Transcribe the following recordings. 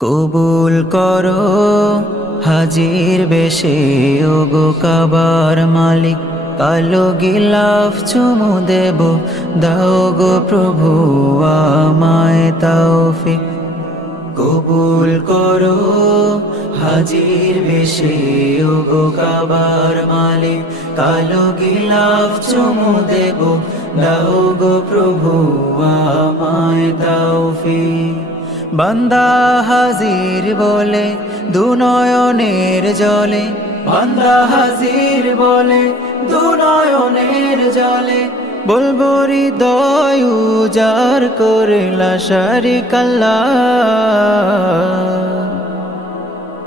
কবুল করো হাজির বেশে, ওগো কাবার মালিক। কালো গিলাফ চুমু দেব, দাও গো প্রভু আমায় তাওফিক কবুল করো হাজির বেশে, ওগো কাবার মালিক। কালো গিলাফ চুমু দেব, দাও গো প্রভু আমায় তাওফিক বান্দা হাজির বলে দুনয়নের জলে। বান্দা হাজির বলে দুনয়নের জলে। বলব দয় উজার করে লাশারি কাল্লা।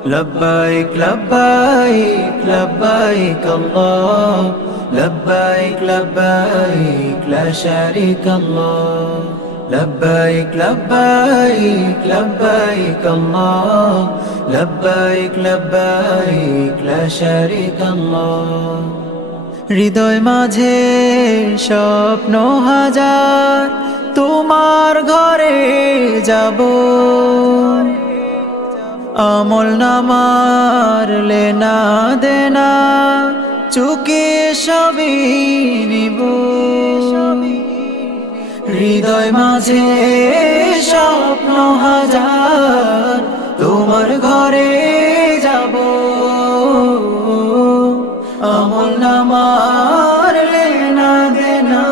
লব্বাইক লব্বাইক লব্বাইক আল্লাহ। লব্বাইক লব্বাইক লা শারিক আল্লাহ لبيك لبيك لبيك الله. لبيك لبيك, لا شريك الله. হৃদয় মাঝে স্বপ্ন হাজার, তোমার ঘরে যাব। আমল নামার লেনা দেনা, চুকে সবই নিবো। হৃদয় মাঝে স্বপ্ন হাজার, তোমার ঘরে যাব। আমল নামার লেনা দেনা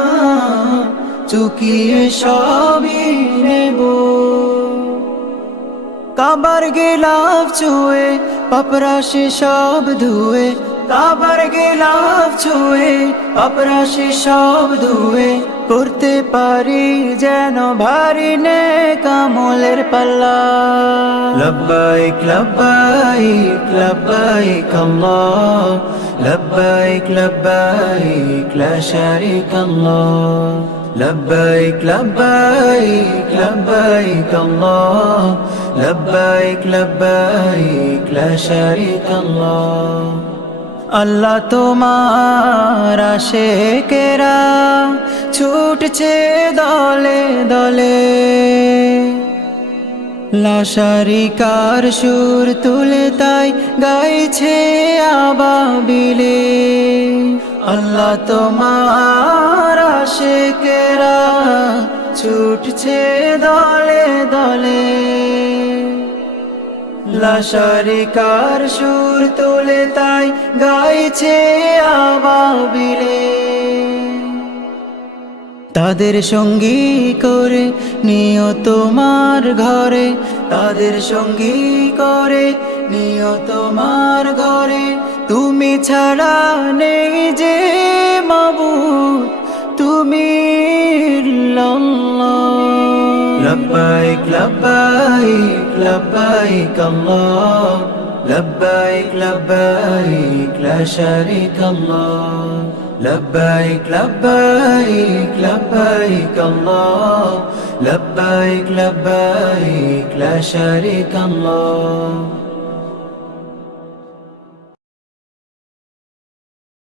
চুকিয়ে সবই নেব। কাবার গেলাফ ছুয়ে, পাপরাশি সব ধুয়ে কাবার গেলাফ ছুঁয়ে অপরাশে সব ধুয়ে করতে পারি যেন ভারি নে কামলের পাল্লা। লব্বাইক লব্বাইক লব্বাইক আল্লাহ, লব্বাইক লব্বাইক, লা শারিক আল্লাহ। লব্বাইক লব্বাইক লব্বাইক আল্লাহ, লব্বাইক লব্বাইক, লা আল্লাহ তোমার আশেকেরা ছুটছে দলে দলে। লাশারিকার সুর তুলে তাই গাইছে আবাবিলে। আল্লাহ তোমার আশেকেরা ছুটছে দলে লাশারিকার সুর তোলে তাই গাইছে আবাবিলে। তাদের সঙ্গী করে নিও তোমার ঘরে, তাদের সঙ্গী করে নিও তোমার ঘরে। তুমি ছাড়া নেই যে মাবুদ। لبيك لبيك لبيك الله. لبيك لبيك لا شريك الله. لبيك لبيك لبيك الله. لبيك لبيك لا شريك الله.